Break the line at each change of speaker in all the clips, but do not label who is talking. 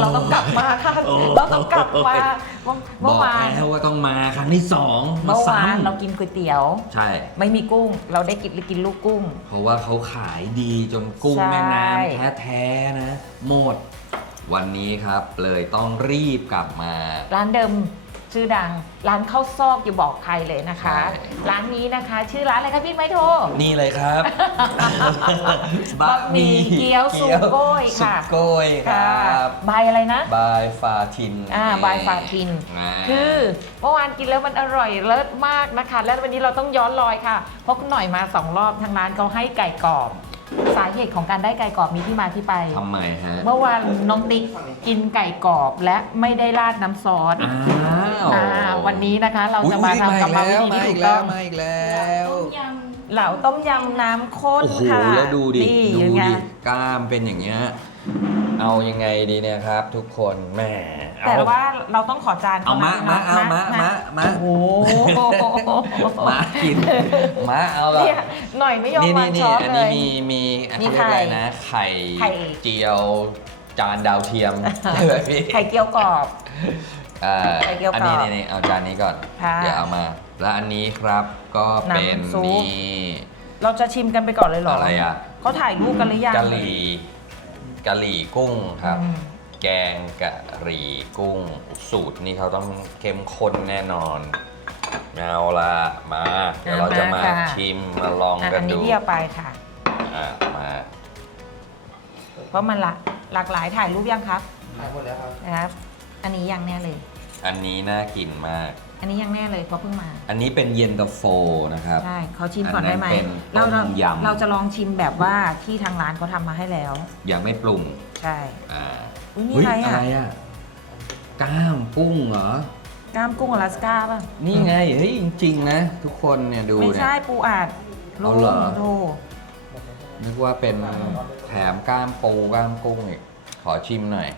เราต้องกลับมาค่ะเราต้องกลับมาเมื่
บ
อ
อก
วาน
แล้วว่าต้องมาครั้งที่2มา
เมื่อวาน
ซ้ำ
เรากินก๋วยเตี๋ยว
ใช่
ไม่มีกุ้ง เราได้กินลูกกุ้ง
เพราะว่าเขาขายดีจนกุ้ง
ใช่
แม่น้ำแท้ๆนะหมด วันนี้ครับเลยต้องรีบกลับมา
ร้านเดิมชื่อดัง ร้านข้าวซอกอย่าบอกใครเลยนะคะ
ใช่
ร้านนี้นะคะ ชื่อร้านอะไรคะพี่ไมโท
นี่เลยครับ
บะหมี่เกี๊ยวสุโกยค่ะ
สุโกยครับ
บายอะไรนะ
บายฟาทิน
บายฟาทิน
อ่า
คือเมื่อวานกินแล้วมันอร่อยเลิศมากนะคะ และวันนี้เราต้องย้อนรอยค่ะ เพราะคุณหน่อยมา2 รอบทางร้านเขาให้ไก่กรอบ สาเหตุของการได้ไก่กรอบมีที่มาที่ไป
ทำไมฮะ
เมื่อวานน้องติ๊กกินไก่กรอบและไม่ได้ราดน้ำซอส
อ้าว
วันนี้นะคะเราจะมาทำกะเพราวิธีที่ถูกต้อง
มาอีกแล้ว
เหลาต้มยำน้ำข้น
โอ้โห
ค่ะ
แล้วดูดิ
นี่
ดู
ยังไง
ดิกล้ามเป็นอย่างเงี้ยเอายังไงดีเนี่ยครับ ทุกคนแหมเอ
แต่ว่าเราต้องขอจาน
เอามา
นะ
เอามามา
โอ้โห
มากินมาเอาละ
เนี่ยหน่อยไม่ยอม
นี่
วาง
นี่
ช้อน
อัน
เล
นี้
ย
มี
มี
เขาเรียกอะไรนะ ไข่
ไข่
เจียวจานดาวเทียมใช่ไหมพี่
ไข่เกี๊ยวกรอบ ไข่เจียวกรอบ
อันนี้นี่เอาจานนี้ก่อน
ค่ะ
เดี๋ยวเอามา แล้วอันนี้ครับก็เป็น
น้ำซุป
นี่
เราจะชิมกันไปก่อนเลยเหรอ
อะไรอ่ะ
เขาถ่ายรูปกันหรือยัง
กะหรี่กุ้งครับ
อืม
แกงกะหรี่กุ้ง สูตรนี้เขาต้องเข้มข้นแน่นอนเอาละมาเดี๋ยวเราจะมาชิมมาลองกัน
อันนี้
ดู
พี่เอาไปค่ะ
มา
เพราะมันหลากหลายถ่ายรูปยังครับ
ขายหมดแล้วครับ
นะครับ อันนี้ยังแน่เลย
อันนี้น่ากินมาก
อันนี้ยังแน่เลยเพราะเพิ่งมา
อันนี้เป็นเย็นตาโฟนะครับ
ใช่เขาชิมก่อนได้ไหม
อันนั้นเป็น
เรา
ต้มยำ
เราจะลองชิมแบบว่าที่ทางร้านเขาทำมาให้แล้ว
ยังไม่ปรุง
ใช่
อ่า
อุ๊ยนี่
เฮ้ย
อะไรอ่ะ
อะไรอ่ะกล้ามกุ้งเหรอ
กล้ามกุ้งอลาสก้าป่ะ
นี่ไงเฮ้ยจริงๆนะ ทุกคนเนี่ยดู
ไม่
เนี่ย
ใช่ปูอัด
เอาเหรอ
โธ
นึกว่าเป็นแถมกล้ามปูกล้ามกุ้งอีกขอชิมหน่อย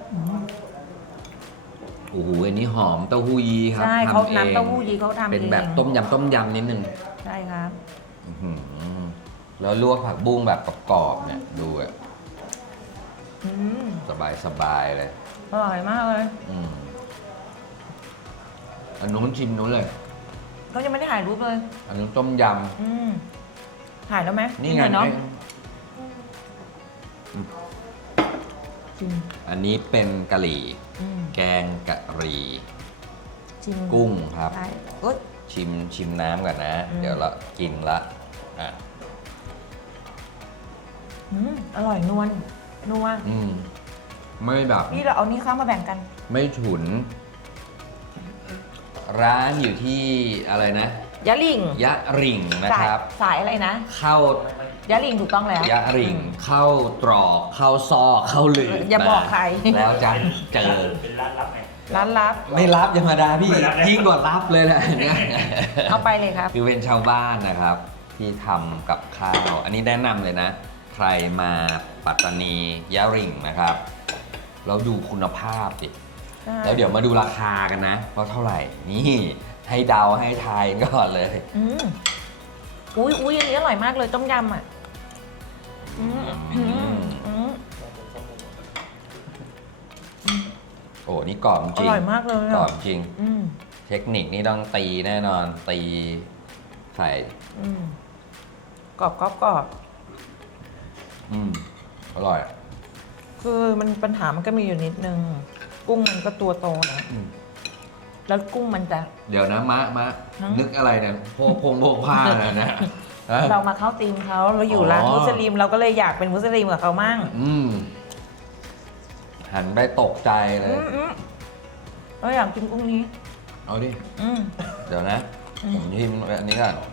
โอ้โหอันนี้หอมเต้าหู้ยี้ครับ
ใช่เขา
ทำเอง
น้ำเต้าหู้ยี้เขาทำเอง
เป็นแบบต้มยำนิดนึง
ใช่ครับ
อื้อหือแล้วลวกผักบุ้งแบบกรอบๆเนี่ยดูอะ
อืม
สบายเลย
อร่อยมากเลย
อืมอันนู้นชิมนู้นเลย
เขายังไม่ได้ถ่ายรูปเลย
อันนู้นต้มย
อืมถ่ายแล้วไหม
ำนี่ไง
หอยเนาะชิม
อันนี้เป็นกะหรี่
อืม
แกงกะหรี่
ชิม
กุ้งครับ
ใช่เอ้ย
ชิมน้ำก่อนนะ
อืม
เดี๋ยวเรากินละอ่ะ
อร่อยนวลนัว
ไม่แบบ
นี่เราเอานี่เข้ามาแบ่งกัน
ไม่ฉุน ร้านอยู่ที่อะไรนะ
ยะหลิ่ง
ยะริ่งนะครับ
สายอะไรนะ
เข้าย
ะหลิ่งถูกต้องแล้ว
ยะริ่ง เข้าตรอกเข้าซอกเข้าหลืบ
อย่าบอกใคร
แล้วจะเจอ
ร้านลับ
ไม่รับธรรมดาพี่ยิ่งกว่ารับเลยนะเนี่ย
เอาไปเลยครับ
คือเป็นชาวบ้านนะครับ ที่ทำกับข้าว อันนี้แนะนำเลยนะ ใครมาปัตตานียะริ่งนะครับเราดูคุณภาพสิแล้วเดี๋ยวมาดูราคากันนะว่าเท่าไหร่ นี่ให้เดาให้ทายก่อนเลย
อุ้ยอันนี้อร่อยมากเลยต้มยำอ่ะ
โอ้นี่กรอบจ
อ
ริง
ร่อยมากเลย
กรอ
อ่ะ
บจริง เทคนิคนี่ต้องตีแน่นอน ตีใส่
กรอบกรอบ
อร่อย
คือมันปัญหามันก็มีอยู่นิดนึง กุ้งมันก็ตัวโตนะ แล้วกุ้งมันจะ
เดี๋ยวนะมะ
ฮะ
นึกอะไรเนี่ยพวกพวกผ้าเลยนะฮะ
เรามาเข้าทีมเขาเราอยู่
อ๋อ
ร้านมุสลิมเราก็เลยอยากเป็นมุสลิมกับเขามั่ง
หันไปตกใจเลย
เราอยากกินกุ้งนี้
เอาดิ
อืม
เดี๋ยวนะ ผมชิมอันนี้ก่อน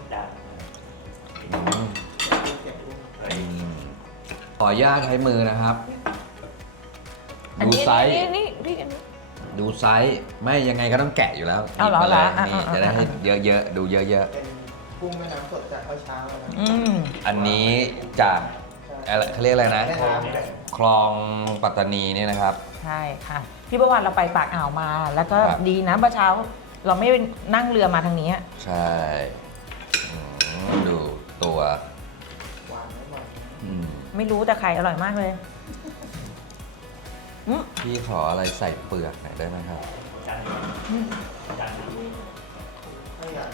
ขออนุญาตใช้มือนะครับ
อัน
ดู
นี้
ไซส์
นี่
ดูไซส์ไม่ยังไงก็ต้องแกะอยู่แล้ว
เอาเหรอ
หยิบมาเลย
อ่ะ
นี่
อ่ะ
จะได้
อ่ะ
ให้เยอะๆดูเยอะ
เป็นกุ้งแม่น้ำสดจากเช้าๆนะ
ๆอันนี้จากอะไรเขาเรียกอะไรนะ
แม่น้ำ
คลองปัตตานีเนี่ยนะครับ
ใช่ค่ะที่เมื่อวานเราไปปากอ่าวมา แล้วก็
ครับ
ดีนะเมื่อเช้า เราไม่นั่งเรือมาทางนี้
ใช่ดูตัว
หวานไม่หวาน
อืม
ไม่รู้แต่ไข่อร่อยมากเลยอืม
พี่ขออะไรใส่เปลือกหน่อยได้ไหมครับ
ไม่อยาก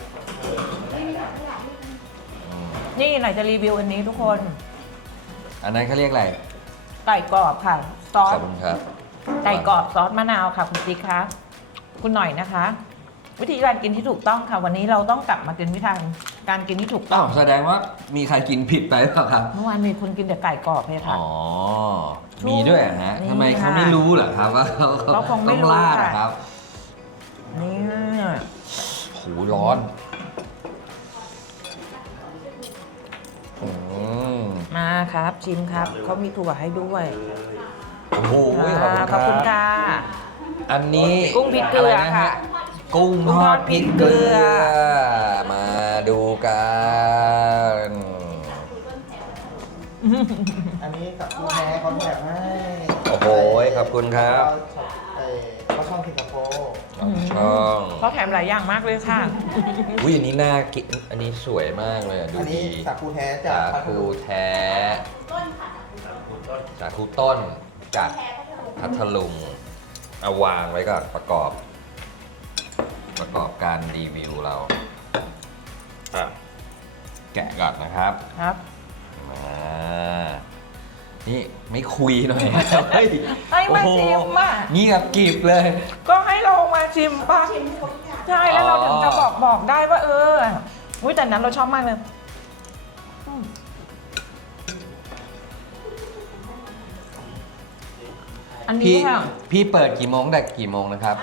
อืม
นี่หน่อยจะรีวิวอันนี้ทุกคน
อันนั้นเขาเรียกอะไร
ไก่กรอบค่ะ ซอ
ข
ส
อบคุณครับ
ไก่กรอบซอสมะนาวค่ะคุณติ๊กคะคุณหน่อยนะคะ วิธีการกินที่ถูกต้องค่ะ วันนี้เราต้องกลับมากินวิธีการกินที่ถูกต้
อ้า
อ
ว
ง
แสดงว่ามีใครกินผิดไปหรือเปล่าครับ
เมื่อวานมีคนกินแต่ไก่กรอบเลยค่ะ
อ๋อ มีด้วยเหรอฮะ
นี่
ทำไมเขา
ค่ะ
ไม่รู้เหรอครับว่าเขา
เขาคงไม่
ต้อง
รู้
ลาด
ค่ะ
นะครับ
นี่
หูร้อนอืม
มาครับ ชิมครับเขามีถั่วให้ด้วย
โอ้โห
ขอบคุณค่ะ
อันนี้
กุ้งพริกเกลือ
ไรนฮ
ค่ะ
กุ้งทอดพริกเกลือ มาดูกัน
อันนี้กับคุณแท้เขาแถมให้
โอ้โหขอบคุณครับ
เขาช่องสิงคโปร์
ช่อง
เขาแถมหลายอย่างมากเลยค่ะ
อุ้ยอันนี้น่ากินอันนี้สวยมากเลยอะดู
อันนี้
ดี
สาคูแท้จาก
สา
พัท
คู
ลุง
แท้สาคูต้นจากพัทลุงเอาวางไว้ก่อนประกอบการรีวิวเราอ่ะแกะก่อนนะครับ
ครับ
นี่ไม่คุยหน่อย เฮ้ย
ให้มา
โอ้โห
ชิมอ่ะ
เงียบกริบเลย
ก็ให้เรามาชิมป่ะใช่แล้วเราถึงจะบอกได้ว่าอุ้ยแต่นั้นเราชอบมากเลยอืมอันนี้
พี่
ค่ะ
พี่เปิดกี่โมงแต่กี่โมงนะครับ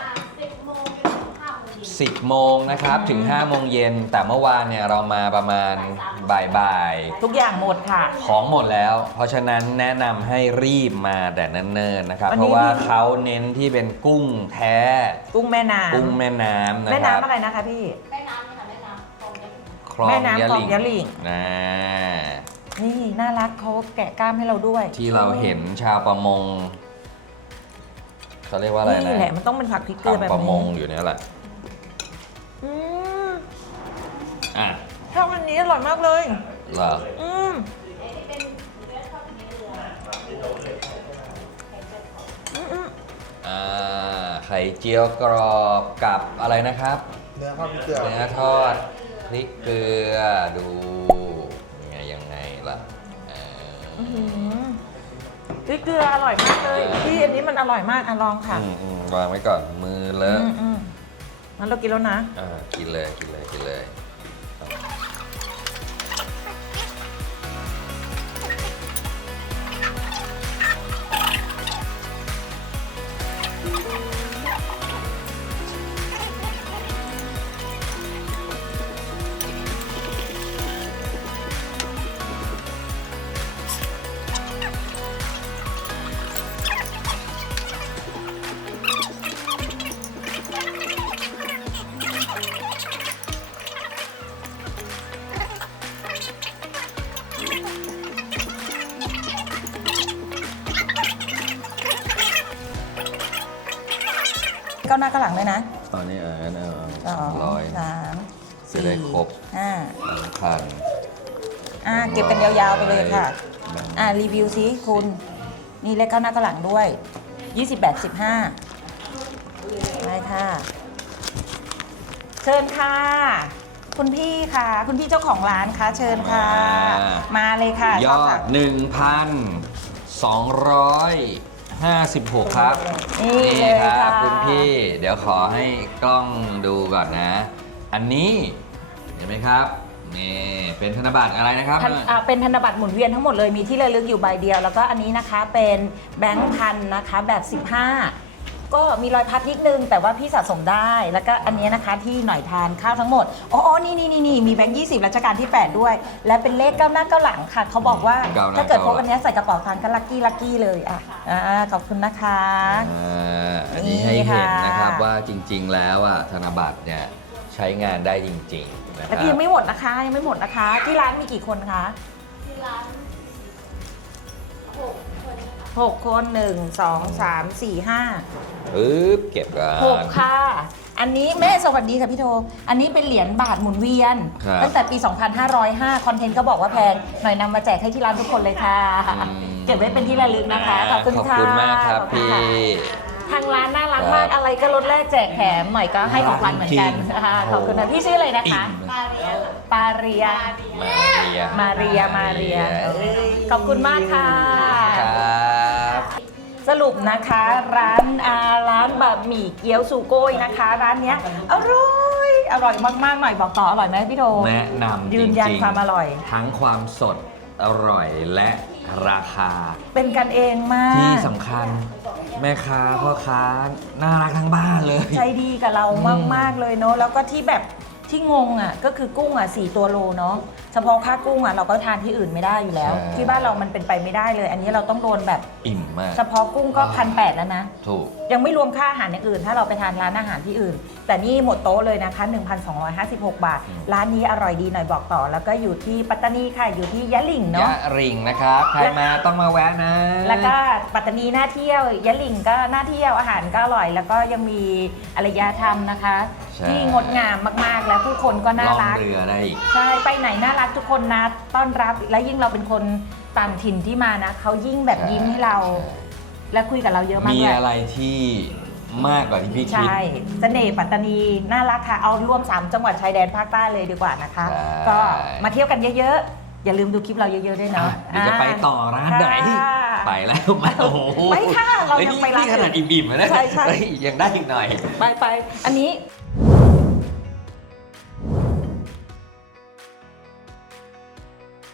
10 โมงนะครับถึง 5 โมงเย็น แต่เมื่อวานเนี่ยเรามาประมาณบ่าย
ทุกอย่างหมดค่ะ
ๆของหมดแล้ว เพราะฉะนั้นแนะนำให้รีบมาแต่เนิ่นๆนะครับ
วัน
เพ
นี้
ราะว่า
มี
เขาเน้นที่เป็นกุ้งแท้
กุ้งแม่น้ำ
กุ้งแม่น้ำนะ
แม่
ครับ
น้ำอะไรนะคะพี่
แม่น้ำค่ะแม่น้ำคลองยะ
คลอง
แม่น้ำ
ยะ
คล
ห
อง
ลิ่ง
ยะหลิ่ง
นะ
นี่น่ารักเขาแกะกล้ามให้เราด้วย
ที่เราเห็นชาวประมงเขาเรียกว่าอะไรนะ
นี่แหละมันต้องเป็นผักพริกเกลือแบบ
ทำประม
นี้
งอยู่เนี่ยแหละ
อืม
อ่ะ
ชอบอันนี้อร่อยมากเลย
เหรอ
อืมอืม
ไข่เจียวกรอบกับอะไรนะครับ
เนื้อข้าวพริกเกลือ
เนื้อทอดพริกเกลือดูยังไงล่ะเออ
อื้อหือพริกเกลืออร่อยมากเลยพี่อันนี้มันอร่อยมากลองค่ะ
วางไว้ก่อนมือเลอะ
งั้นเรากินแล้วนะ
กินเลยกินเลยกินเลย
ก้าวหน้าก้าวหลังเลยนะ
ตอนนี้
2
ร้อย
3
จะได้ครบ
4
พัน
5เก็บกันยาวๆไปเลยค่ะ รีวิวซิคุณ นี่เลขก้าวหน้าก้าวหลังด้วย 28 15ได้ค่ะ เชิญค่ะ คุณพี่ค่ะ คุณพี่เจ้าของร้านค่ะ เชิญค่ะ มาเลยค่ะ
ยอด 1,256 ครับ
นี่เลย
ครั
ค่ะ
คุณพี่ เดี๋ยวขอให้กล้องดูก่อนนะ อันนี้เห็นไหมครับ นี่เป็นธนบัตรอะไรนะครับ
เป็นธนบัตรหมุนเวียนทั้งหมดเลย มีที่ระลึกอยู่ใบเดียว แล้วก็อันนี้นะคะเป็นแบงค์พันนะคะแบบ 15 ก็มีรอยพัดนิดนึง แต่ว่าพี่สะสมได้ แล้วก็อันนี้นะคะที่หน่อยทานข้าวทั้งหมด อ๋อ นี่มีแบงค์20รัชกาลที่ 8 ด้วย และเป็นเลขก้าวหน้าก้าวหลังค่ะ เขาบอกว่า
ก้าวหน้า
ถ้าเกิดพก
ก้าวหลัง
อันเนี้ยใส่กระเป๋าตังค์ก็ลัคกี้เลยอ่ะขอบคุณนะคะ
อันนี้ให้เห็นนะครับ
นี่ค่ะ
ว่าจริงๆแล้วอ่ะธนบัตรเนี่ยใช้งานได้จริงๆนะค
แล้ว
รับ
ก็ยังไม่หมดนะคะยังไม่หมดนะคะ ที่ร้านมีกี่คนคะ
ที่ร้าน6 คนค่ะ
6 คน 1 2 3 4 5
ปึ๊บเก็บกัน
6 ค่ะ อันนี้แม่สวัสดีค่ะพี่โท อันนี้เป็นเหรียญบาทหมุนเวียน
ครับ
ตั้งแต่ปี 2505 คอนเทนต์ก็บอกว่าแพง หน่อยนำมาแจกให้ที่ร้านทุกคนเลยค่ะ เก็บไว้เป็นที่ระลึกนะคะ ขอบคุณ
ขอบ
ค่ะ
คุณมากครับ
ขอณ
พี่
ค่ะทางร้านน่ารัก
ครับ
มาก อะไรก็ลดแลกแจกแถมหน่อยก็ให้ของขวัญเหมือนกัน
จริง
นะคะ
โอ้
ขอบคุณนะพี่ชื่ออะไรนะคะ
อิ่ม
มาเรียน
ปาเรีย
มาเรีย
มาเรียเอ้ยขอบคุณมากค่ะ
ครับ
สรุปนะคะร้านบะหมี่เกี๊ยวซูโก้ยนะคะ ร้านเนี้ยอร่อยมากๆหน่อยบอกต่ออร่อยไหมพี่โท
แนะนำ
ยืนยัน
จงๆ
ความอร่อย
ทั้งความสดอร่อยและราคา
เป็นกันเองมาก
ที่สำคัญแม่ค้าพ่อค้าน่ารักทั้งบ้านเลย
ใจดีกับเรามากๆเลยเนาะแล้วก็ที่แบบที่งงอ่ะก็คือกุ้งอ่ะ4ตัวโลเนาะเฉพาะค่ากุ้งอ่ะเราก็ทานที่อื่นไม่ได้อยู่แล้ว
ใช่
ที่บ้านเรามันเป็นไปไม่ได้เลย อันนี้เราต้องโดนแบบ
อิ่มมาก
เฉพาะกุ้งก็1,800แล้วนะ
ถูก
ยังไม่รวมค่าอาหารอย่างอื่น ถ้าเราไปทานร้านอาหารที่อื่น แต่นี่หมดโต๊ะเลยนะคะ 1,256 บาท ร้านนี้อร่อยดีหน่อยบอกต่อ แล้วก็อยู่ที่ปัตตานีค่ะ อยู่ที่ยะหลิ่งเนาะ
ยะริงนะครับ ใครมาต้องมาแวะนะ
แล้วก็ปัตตานีน่าเที่ยวยะหลิ่งก็น่าเที่ยวอาหารก็อร่อย แล้วก็ยังมีอารยธรรมนะคะ
ใช่
ที่งดงามมากๆ และผู้คนก็น่า
ล่อง
รัก
เรือได้อีก
ใช่ ไปไหนน่ารักทุกคนนะต้อนรับ และยิ่งเราเป็นคนต่างถิ่นที่มานะเขายิ่งแบบยิ้มให้เรา และคุยกับเราเยอะมาก
มี
ด้วย
อะไรที่มากกว่าที่พี่คิด
ใช่เสน่ห์ปัตตานีน่ารักค่ะ เอารวม 3 จังหวัดชายแดนภาคใต้เลยดีกว่านะคะ
ใช่
ก็มาเที่ยวกันเยอะๆ อย่าลืมดูคลิปเราเยอะๆด้วย
อ่ะ
เนาะ
เดี๋ยวจะไปต่อร้านไหน
ค่ะ
ไปแล้วมาโอ้โห
ไม่ค่ะเรายังไปร้าน
นี่ขนาดอิ่มๆนะ
ใช่ใช่
เฮ้ยยังได้อีกหน่อย
ไปอันนี้